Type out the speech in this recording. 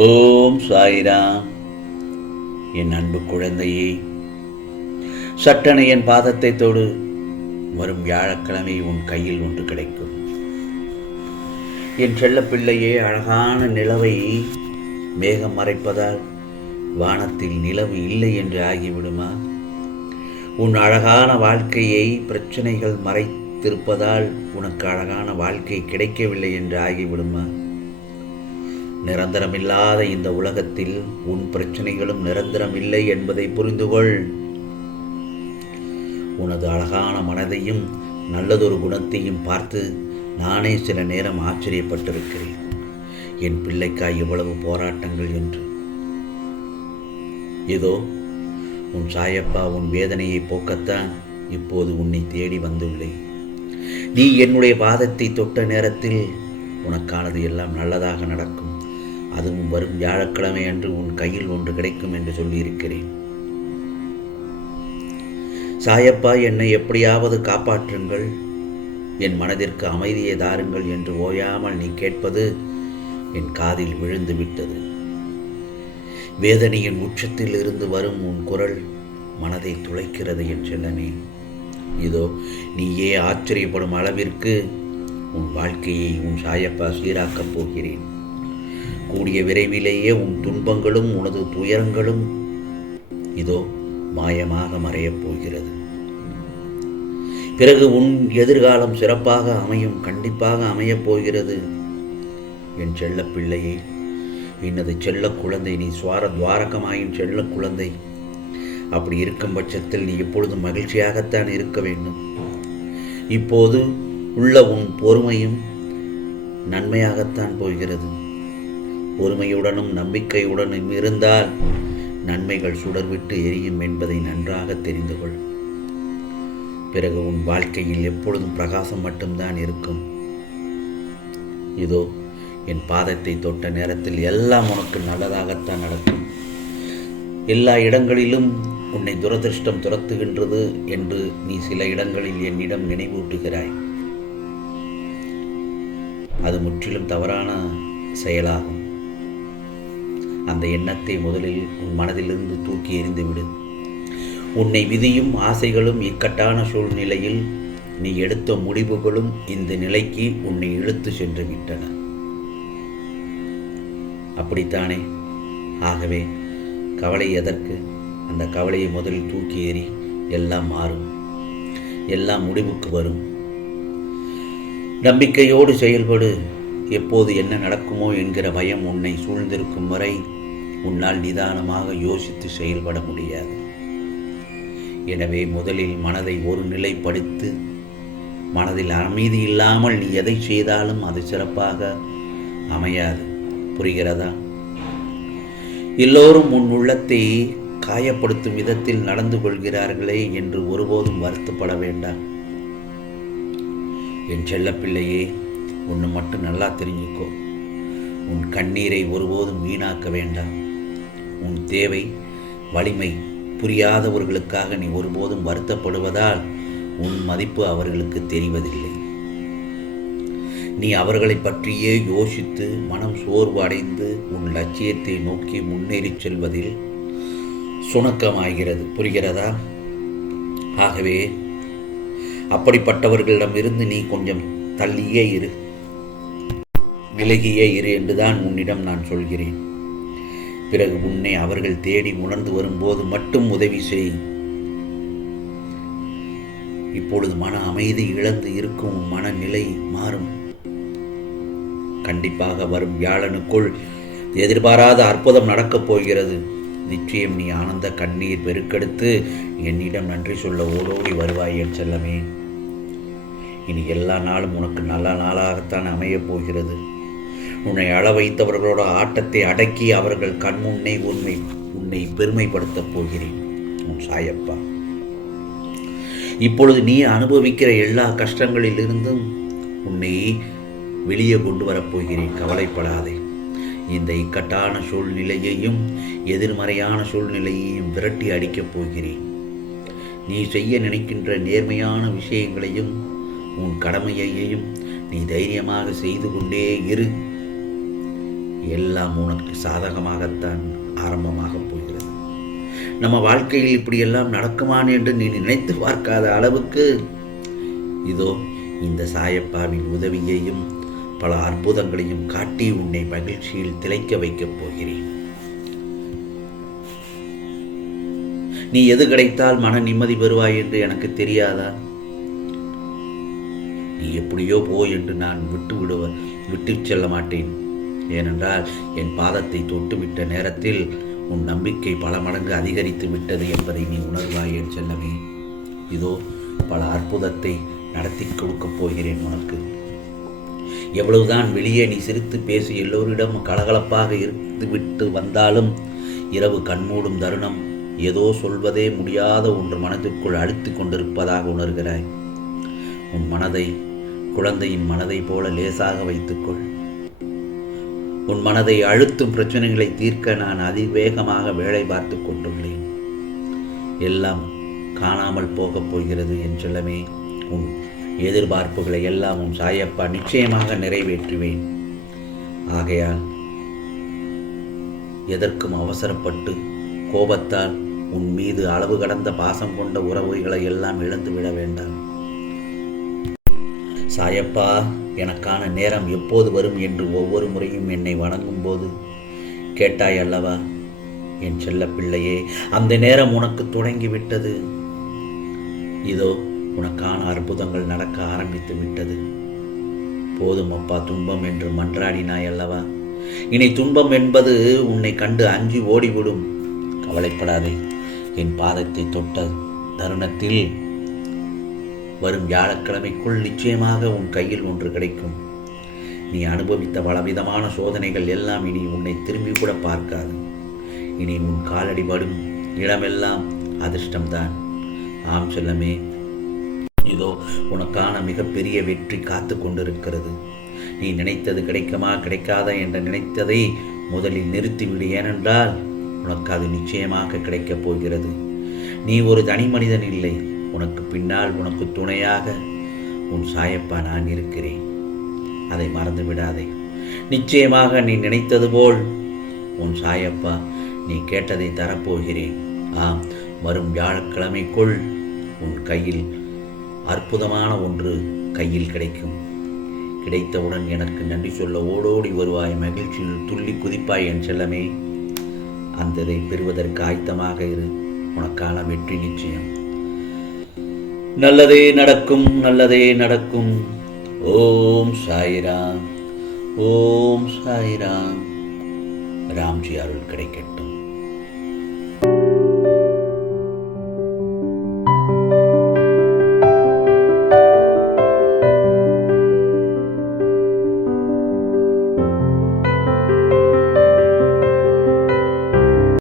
ஓம் சாய்ராம். என் அன்பு குழந்தையே, சட்டென என் பாதத்தை தொடு. வரும் வியாழக்கிழமை உன் கையில் ஒன்று கிடைக்கும். என் செல்ல பிள்ளையே, அழகான நிலவை மேகம் மறைப்பதால் வானத்தில் நிலவு இல்லை என்று ஆகிவிடுமா? உன் அழகான வாழ்க்கையை பிரச்சனைகள் மறைத்திருப்பதால் உனக்கு அழகான வாழ்க்கை கிடைக்கவில்லை என்று ஆகிவிடுமா? நிரந்தரமில்லாத இந்த உலகத்தில் உன் பிரச்சனைகளும் நிரந்தரம் இல்லை என்பதை புரிந்துகொள். உனது அழகான மனதையும் நல்லதொரு குணத்தையும் பார்த்து நானே சில நேரம் ஆச்சரியப்பட்டிருக்கிறேன். என் பிள்ளைக்காய் எவ்வளவு போராட்டங்கள் என்று. இதோ உன் சாயப்பா உன் வேதனையை போக்கத்தான் இப்போது உன்னை தேடி வந்துள்ளேன். நீ என்னுடைய பாதத்தை தொட்ட நேரத்தில் உனக்கானது எல்லாம் நல்லதாக நடக்கும். அதுவும் வரும் வியாழக்கிழமை அன்று உன் கையில் ஒன்று கிடைக்கும் என்று சொல்லியிருக்கிறேன். சாயப்பா, என்னை எப்படியாவது காப்பாற்றுங்கள், என் மனதிற்கு அமைதியை தாருங்கள் என்று ஓயாமல் நீ கேட்பது என் காதில் விழுந்து விட்டது. வேதனையின் உச்சத்தில் இருந்து வரும் உன் குரல் மனதை துளைக்கிறது என் செல்லமே. இதோ நீயே ஆச்சரியப்படும் அளவிற்கு உன் வாழ்க்கையை உன் சாயப்பா சீராக்கப் போகிறேன். கூடிய விரைவிலேயே உன் துன்பங்களும் உனது துயரங்களும் இதோ மாயமாக மறையப் போகிறது. பிறகு உன் எதிர்காலம் சிறப்பாக அமையும், கண்டிப்பாக அமையப் போகிறது. என் செல்ல பிள்ளையே, என்னது செல்ல குழந்தை, நீ துவாரகமாயின் செல்ல குழந்தை. அப்படி இருக்கும் பட்சத்தில் நீ எப்பொழுதும் மகிழ்ச்சியாகத்தான் இருக்க வேண்டும். இப்போது உள்ள உன் பொறுமையும் நன்மையாகத்தான் போகிறது. பொறுமையுடனும் நம்பிக்கையுடனும் இருந்தால் நன்மைகள் சுடர்விட்டு எரியும் என்பதை நன்றாக தெரிந்து கொள். பிறகு உன் வாழ்க்கையில் எப்பொழுதும் பிரகாசம் மட்டும்தான் இருக்கும். இதோ என் பாதத்தை தொட்ட நேரத்தில் எல்லாம் உனக்கு நல்லதாகத்தான் நடக்கும். எல்லா இடங்களிலும் உன்னை துரதிருஷ்டம் துரத்துகின்றது என்று நீ சில இடங்களில் என்னிடம் நினைவூட்டுகிறாய். அது முற்றிலும் தவறான செயலாகும். அந்த எண்ணத்தை முதலில் உன் மனதிலிருந்து தூக்கி எறிந்துவிடு. உன்னை விதியும் ஆசைகளும் இக்கட்டான சூழ்நிலையில் நீ எடுத்த முடிவுகளும் இந்த நிலைக்கு உன்னை இழுத்து சென்று விட்டன. அப்படித்தானே? ஆகவே கவலை எதற்கு? அந்த கவலையை முதலில் தூக்கி எறி. எல்லாம் மாறும், எல்லாம் முடிவுக்கு வரும். நம்பிக்கையோடு செயல்படு. எப்போது என்ன நடக்குமோ என்கிற பயம் உன்னை சூழ்ந்திருக்கும் வரை உன்னால் நிதானமாக யோசித்து செயல்பட முடியாது. எனவே முதலில் மனதை ஒரு நிலைப்படுத்தி, மனதில் அமைதி இல்லாமல் நீ எதை செய்தாலும் அது சிறப்பாக அமையாது. புரிகிறதா? எல்லோரும் உன் உள்ளத்தை காயப்படுத்தும் விதத்தில் நடந்து கொள்கிறார்களே என்று ஒருபோதும் வருத்தப்பட வேண்டாம். என் செல்லப்பிள்ளையே, ஒன்று மட்டும் நல்லா தெரிஞ்சுக்கோ. உன் கண்ணீரை ஒருபோதும் வீணாக்க வேண்டாம். உன் தேவை, வலிமை புரியாதவர்களுக்காக நீ ஒருபோதும் வருத்தப்படுவதால் உன் மதிப்பு அவர்களுக்கு தெரிவதில்லை. நீ அவர்களை பற்றியே யோசித்து மனம் சோர்வு அடைந்து உன் லட்சியத்தை நோக்கி முன்னேறி செல்வதில் சுணக்கமாகிறது. புரிகிறதா? ஆகவே அப்படிப்பட்டவர்களிடமிருந்து நீ கொஞ்சம் தள்ளியே இரு, விலகியே இரு என்றுதான் உன்னிடம் நான் சொல்கிறேன். பிறகு உன்னை அவர்கள் தேடி உணர்ந்து வரும்போது மட்டும் உதவி செய். இப்பொழுது மன அமைதி இழந்து இருக்கும் உன் மனநிலை மாறும். கண்டிப்பாக வரும் வியாழனுக்குள் எதிர்பாராத அற்புதம் நடக்கப் போகிறது. நிச்சயம் நீ ஆனந்த கண்ணீர் பெருக்கெடுத்து என்னிடம் நன்றி சொல்ல ஓடோடி வருவாய் என் செல்லமே. இனி எல்லா நாளும் உனக்கு நல்ல நாளாகத்தான் அமையப் போகிறது. உன்னை அழ வைத்தவர்களோட ஆட்டத்தை அடக்கி அவர்கள் கண்முன்னே உன்னை பெருமைப்படுத்தப் போகிறேன் உன் சாயப்பா. இப்பொழுது நீ அனுபவிக்கிற எல்லா கஷ்டங்களிலிருந்தும் உன்னை வெளியே கொண்டு வரப்போகிறேன். கவலைப்படாதே. இந்த இக்கட்டான சூழ்நிலையையும் எதிர்மறையான சூழ்நிலையையும் விரட்டி அடிக்கப் போகிறேன். நீ செய்ய நினைக்கின்ற நேர்மையான விஷயங்களையும் உன் கடமையையும் நீ தைரியமாக செய்து கொண்டே இரு. எல்லாம் உனக்கு சாதகமாகத்தான் ஆரம்பமாக போகிறது. நம்ம வாழ்க்கையில் இப்படியெல்லாம் நடக்குமான் என்று நீ நினைத்து பார்க்காத அளவுக்கு இதோ இந்த சாயப்பாவின் உதவியையும் பல அற்புதங்களையும் காட்டி உன்னை மகிழ்ச்சியில் திளைக்க வைக்கப் போகிறேன். நீ எது கிடைத்தால் மன நிம்மதி பெறுவாய் என்று எனக்கு தெரியாதா? நீ எப்படியோ போ என்று நான் விட்டு செல்ல மாட்டேன். ஏனென்றால் என் பாதத்தை தொட்டுவிட்ட நேரத்தில் உன் நம்பிக்கை பல மடங்கு அதிகரித்து விட்டது என்பதை நீ உணர்வாய் என் செல்லமே. இதோ பல அற்புதத்தை நடத்தி கொடுக்கப் போகிறேன் உனக்கு. எவ்வளவுதான் வெளியே நீ சிரித்து பேசி எல்லோரிடம் கலகலப்பாக இருந்துவிட்டு வந்தாலும் இரவு கண்மூடும் தருணம் ஏதோ சொல்வதே முடியாத ஒன்று மனதிற்குள் அழுத்தி கொண்டிருப்பதாக உணர்கிறாய். உன் மனதை குழந்தையின் மனதை போல லேசாக வைத்துக்கொள். உன் மனதை அழுத்தும் பிரச்சனைகளை தீர்க்க நான் அதிவேகமாக வேலை பார்த்து கொண்டுள்ளேன். எல்லாம் காணாமல் போகப் போகிறது என் செல்லமே. உன் எதிர்பார்ப்புகளை எல்லாம் உன் சாயப்பா நிச்சயமாக நிறைவேற்றுவேன். ஆகையால் எதற்கும் அவசரப்பட்டு கோபத்தால் உன் மீது அளவு கடந்த பாசம் கொண்ட உறவுகளை எல்லாம் இழந்துவிட வேண்டாம். சாயப்பா, எனக்கான நேரம் எப்போது வரும் என்று ஒவ்வொரு முறையும் என்னை வணங்கும் போது கேட்டாய் அல்லவா என் செல்ல பிள்ளையே, அந்த நேரம் உனக்கு தொடங்கிவிட்டது. இதோ உனக்கான அற்புதங்கள் நடக்க ஆரம்பித்து விட்டது. போதும் அப்பா துன்பம் என்று மன்றாடினாய் அல்லவா? இனி துன்பம் என்பது உன்னை கண்டு அஞ்சி ஓடிவிடும். கவலைப்படாதே. என் பாதத்தை தொட்ட தருணத்தில் வரும் வியாழக்கிழமைக்குள் நிச்சயமாக உன் கையில் ஒன்று கிடைக்கும். நீ அனுபவித்த பலவிதமான சோதனைகள் எல்லாம் இனி உன்னை திரும்பி கூட பார்க்காது. இனி உன் காலடி படும் இடமெல்லாம் அதிர்ஷ்டம்தான். ஆம் செல்லமே, இதோ உனக்கான மிகப்பெரிய வெற்றி காத்து கொண்டிருக்கிறது. நீ நினைத்தது கிடைக்குமா கிடைக்காதா என்று நினைத்ததை முதலில் நிறுத்திவிடு. ஏனென்றால் உனக்கு அது நிச்சயமாக கிடைக்கப் போகிறது. நீ ஒரு தனி மனிதன் இல்லை. உனக்கு பின்னால் உனக்கு துணையாக உன் சாயப்பா நான் இருக்கிறேன். அதை மறந்து விடாதே. நிச்சயமாக நீ நினைத்தது போல் உன் சாயப்பா நீ கேட்டதை தரப்போகிறேன். ஆம், வரும் வியாழக்கிழமைக்குள் உன் கையில் அற்புதமான ஒன்று கையில் கிடைக்கும். கிடைத்தவுடன் எனக்கு நன்றி சொல்ல ஓடோடி வருவாய். மகிழ்ச்சியில் துள்ளி குதிப்பாய் என் செல்லமே. அந்ததை பெறுவதற்கு ஆயத்தமாக இரு. உனக்கான வெற்றி நிச்சயம். நல்லதே நடக்கும், நல்லதே நடக்கும். ஓம் சாய்ராம், ஓம் சாய்ராம். ராம்ஜி அருள் கிடைக்கட்டும்.